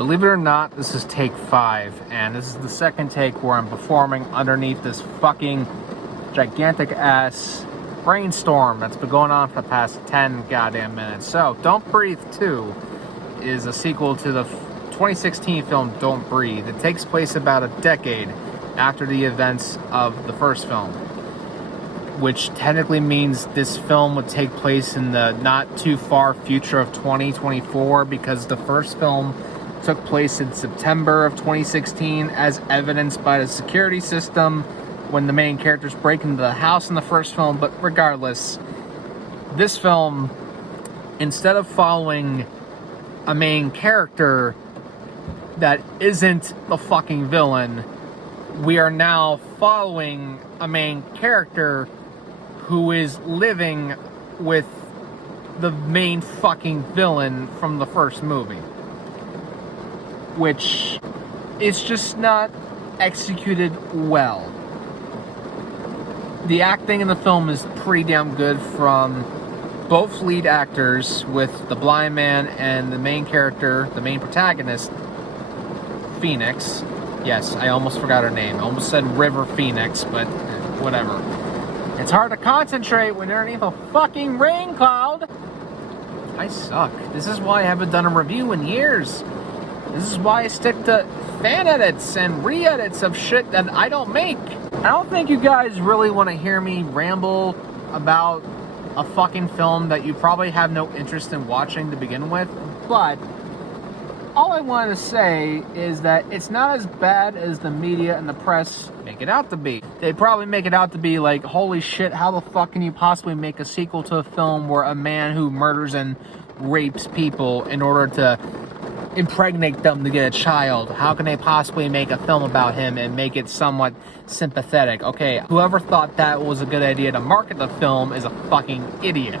Believe it or not, this is take 5, and this is the second take where I'm performing underneath this fucking gigantic-ass rainstorm that's been going on for the past 10 goddamn minutes. So, Don't Breathe 2 is a sequel to the 2016 film Don't Breathe. It takes place about a decade after the events of the first film, which technically means this film would take place in the not too far future of 2024, because the first film took place in September of 2016, as evidenced by the security system when the main characters break into the house in the first film. But regardless, this film, instead of following a main character that isn't the fucking villain, we are now following a main character who is living with the main fucking villain from the first movie, which is just not executed well. The acting in the film is pretty damn good from both lead actors, with the blind man and the main character, the main protagonist, Phoenix. Yes, I almost forgot her name. I almost said River Phoenix, but whatever. It's hard to concentrate when you're underneath a fucking rain cloud. I suck. This is why I haven't done a review in years. This is why I stick to fan edits and re-edits of shit that I don't make. I don't think you guys really want to hear me ramble about a fucking film that you probably have no interest in watching to begin with, but all I wanted to say is that it's not as bad as the media and the press make it out to be. They probably make it out to be like, holy shit, how the fuck can you possibly make a sequel to a film where a man who murders and rapes people in order to impregnate them to get a child, how can they possibly make a film about him and make it somewhat sympathetic? Okay, whoever thought that was a good idea to market the film is a fucking idiot.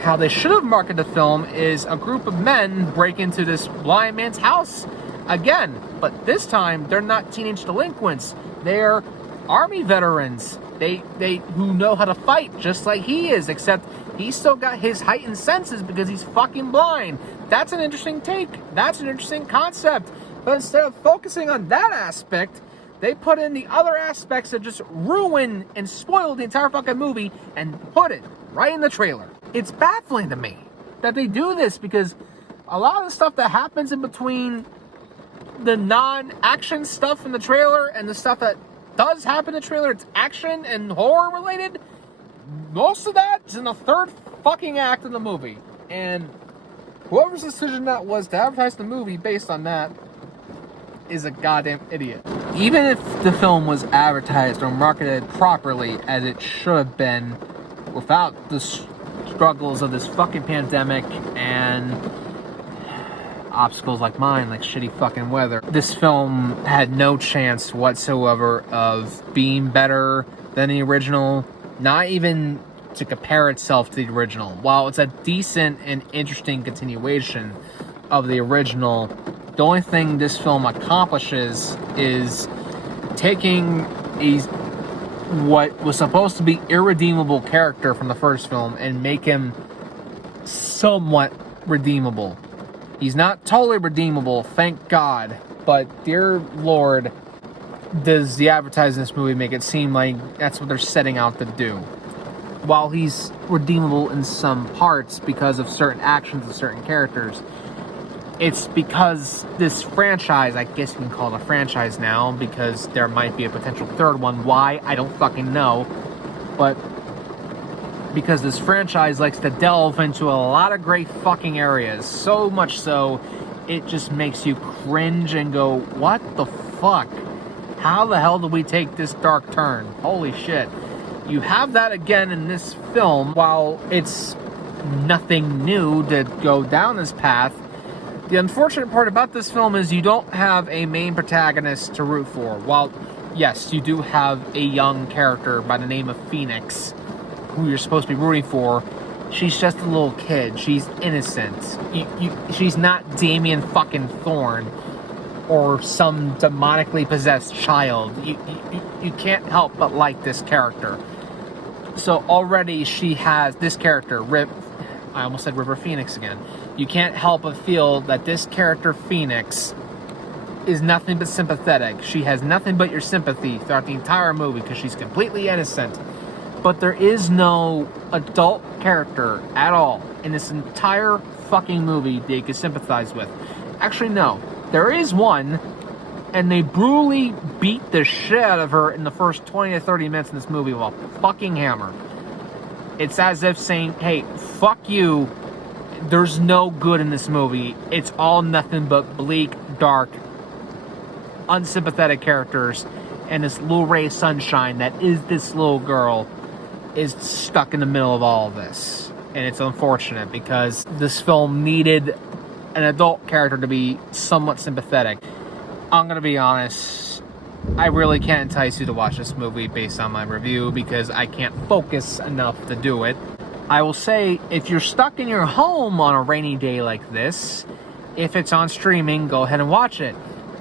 How they should have marketed the film is a group of men break into this blind man's house again, but this time they're not teenage delinquents. They're army veterans. They who know how to fight just like he is, except he's still got his heightened senses because he's fucking blind. That's an interesting take. That's an interesting concept. But instead of focusing on that aspect, they put in the other aspects that just ruin and spoil the entire fucking movie and put it right in the trailer. It's baffling to me that they do this, because a lot of the stuff that happens in between the non-action stuff in the trailer and the stuff that does happen in the trailer, it's action and horror related, most of that is in the third fucking act of the movie. And whoever's decision that was to advertise the movie based on that is a goddamn idiot. Even if the film was advertised or marketed properly as it should have been, without the struggles of this fucking pandemic and obstacles like mine, like shitty fucking weather, this film had no chance whatsoever of being better than the original, not even to compare itself to the original. While it's a decent and interesting continuation of the original, the only thing this film accomplishes is taking what was supposed to be irredeemable character from the first film and make him somewhat redeemable. He's not totally redeemable, thank God, but dear Lord, does the advertising in this movie make it seem like that's what they're setting out to do. While he's redeemable in some parts because of certain actions of certain characters, it's because this franchise, I guess you can call it a franchise now, because there might be a potential third one. Why? I don't fucking know. But because this franchise likes to delve into a lot of great fucking areas. So much so, it just makes you cringe and go, what the fuck? How the hell did we take this dark turn? Holy shit. You have that again in this film. While it's nothing new to go down this path, the unfortunate part about this film is you don't have a main protagonist to root for. While, yes, you do have a young character by the name of Phoenix, who you're supposed to be rooting for. She's just a little kid. She's innocent. She's not Damien fucking Thorne or some demonically possessed child. You can't help but like this character. So already she has this character, I almost said River Phoenix again. you can't help but feel that this character, Phoenix, is nothing but sympathetic. She has nothing but your sympathy throughout the entire movie because she's completely innocent. But there is no adult character at all in this entire fucking movie that you can sympathize with. Actually, no. There is one, and they brutally beat the shit out of her in the first 20 to 30 minutes in this movie with a fucking hammer. It's as if saying, hey, fuck you. There's no good in this movie. It's all nothing but bleak, dark, unsympathetic characters, and this little ray of sunshine that is this little girl is stuck in the middle of all of this. And it's unfortunate because this film needed an adult character to be somewhat sympathetic. I'm gonna be honest, I really can't entice you to watch this movie based on my review because I can't focus enough to do it. I will say, if you're stuck in your home on a rainy day like this, if it's on streaming, go ahead and watch it.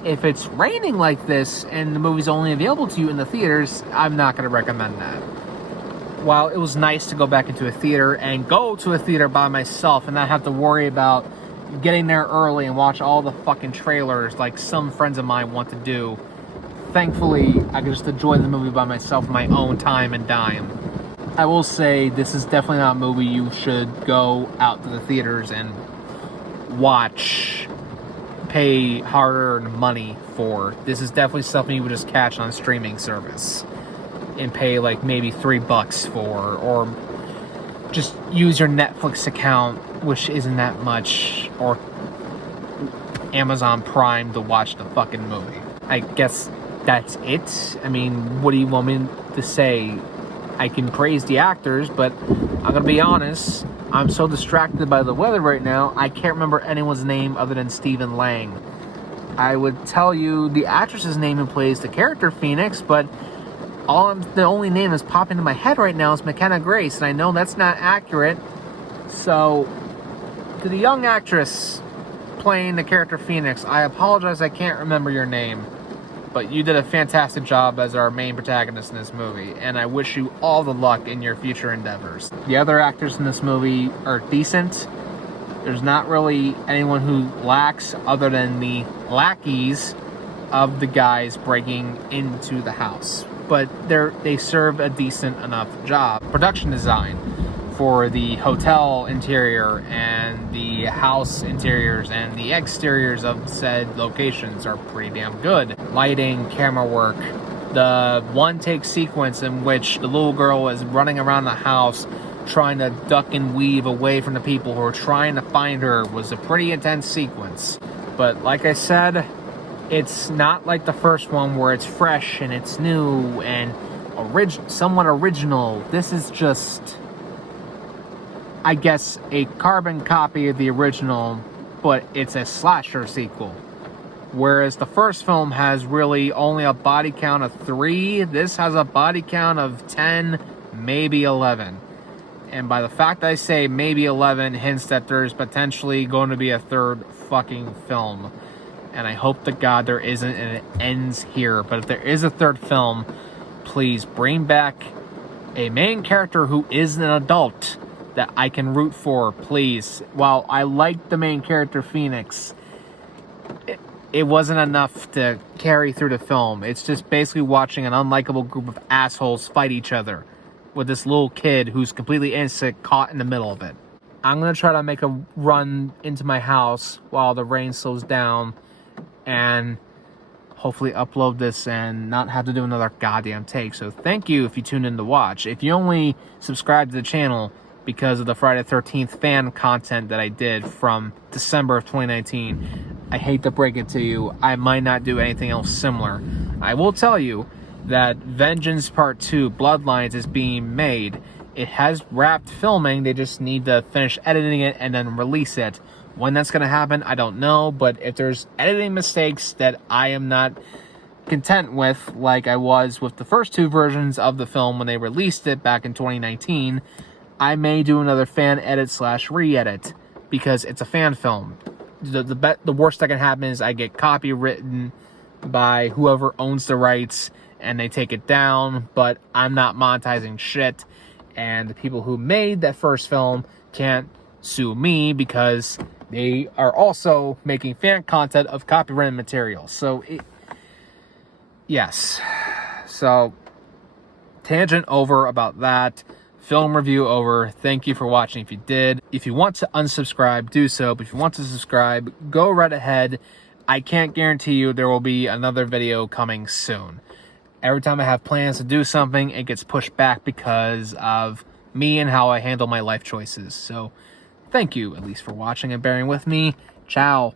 If it's raining like this and the movie's only available to you in the theaters, I'm not going to recommend that. While it was nice to go back into a theater and go to a theater by myself and not have to worry about getting there early and watch all the fucking trailers like some friends of mine want to do, thankfully, I can just enjoy the movie by myself in my own time and dime. I will say, this is definitely not a movie you should go out to the theaters and watch, pay hard-earned money for. This is definitely something you would just catch on a streaming service and pay like maybe $3 for, or just use your Netflix account, which isn't that much, or Amazon Prime to watch the fucking movie. I guess that's it. I mean, what do you want me to say? I can praise the actors, but I'm gonna be honest, I'm so distracted by the weather right now, I can't remember anyone's name other than Stephen Lang. I would tell you the actress's name who plays the character Phoenix, but the only name that's popping into my head right now is McKenna Grace, and I know that's not accurate. So, to the young actress playing the character Phoenix, I apologize I can't remember your name, but you did a fantastic job as our main protagonist in this movie, and I wish you all the luck in your future endeavors. The other actors in this movie are decent. There's not really anyone who lacks other than the lackeys of the guys breaking into the house. But they serve a decent enough job. Production design for the hotel interior and the house interiors and the exteriors of said locations are pretty damn good. Lighting, camera work, the one-take sequence in which the little girl is running around the house trying to duck and weave away from the people who are trying to find her was a pretty intense sequence. But like I said, it's not like the first one where it's fresh and it's new and somewhat original. This is just, I guess, a carbon copy of the original, but it's a slasher sequel. Whereas the first film has really only a body count of 3, this has a body count of 10, maybe 11. And by the fact I say maybe 11 hints that there's potentially going to be a third fucking film. And I hope to God there isn't, and it ends here. But if there is a third film, please bring back a main character who is an adult that I can root for, please. While I like the main character, Phoenix, it wasn't enough to carry through the film. It's just basically watching an unlikable group of assholes fight each other with this little kid who's completely innocent caught in the middle of it. I'm going to try to make a run into my house while the rain slows down and hopefully upload this and not have to do another goddamn take. So thank you if you tuned in to watch. If you only subscribed to the channel because of the Friday the 13th fan content that I did from December of 2019, I hate to break it to you, I might not do anything else similar. I will tell you that Vengeance Part 2 Bloodlines is being made. It has wrapped filming, they just need to finish editing it and then release it. When that's going to happen, I don't know, but if there's editing mistakes that I am not content with, like I was with the first 2 versions of the film when they released it back in 2019, I may do another fan edit / re-edit, because it's a fan film. The worst that can happen is I get copywritten by whoever owns the rights, and they take it down, but I'm not monetizing shit, and the people who made that first film can't sue me because They are also making fan content of copyrighted material. So, yes. So, tangent over about that. Film review over. Thank you for watching if you did. If you want to unsubscribe, do so. But if you want to subscribe, go right ahead. I can't guarantee you there will be another video coming soon. Every time I have plans to do something, it gets pushed back because of me and how I handle my life choices. So, thank you, at least, for watching and bearing with me. Ciao.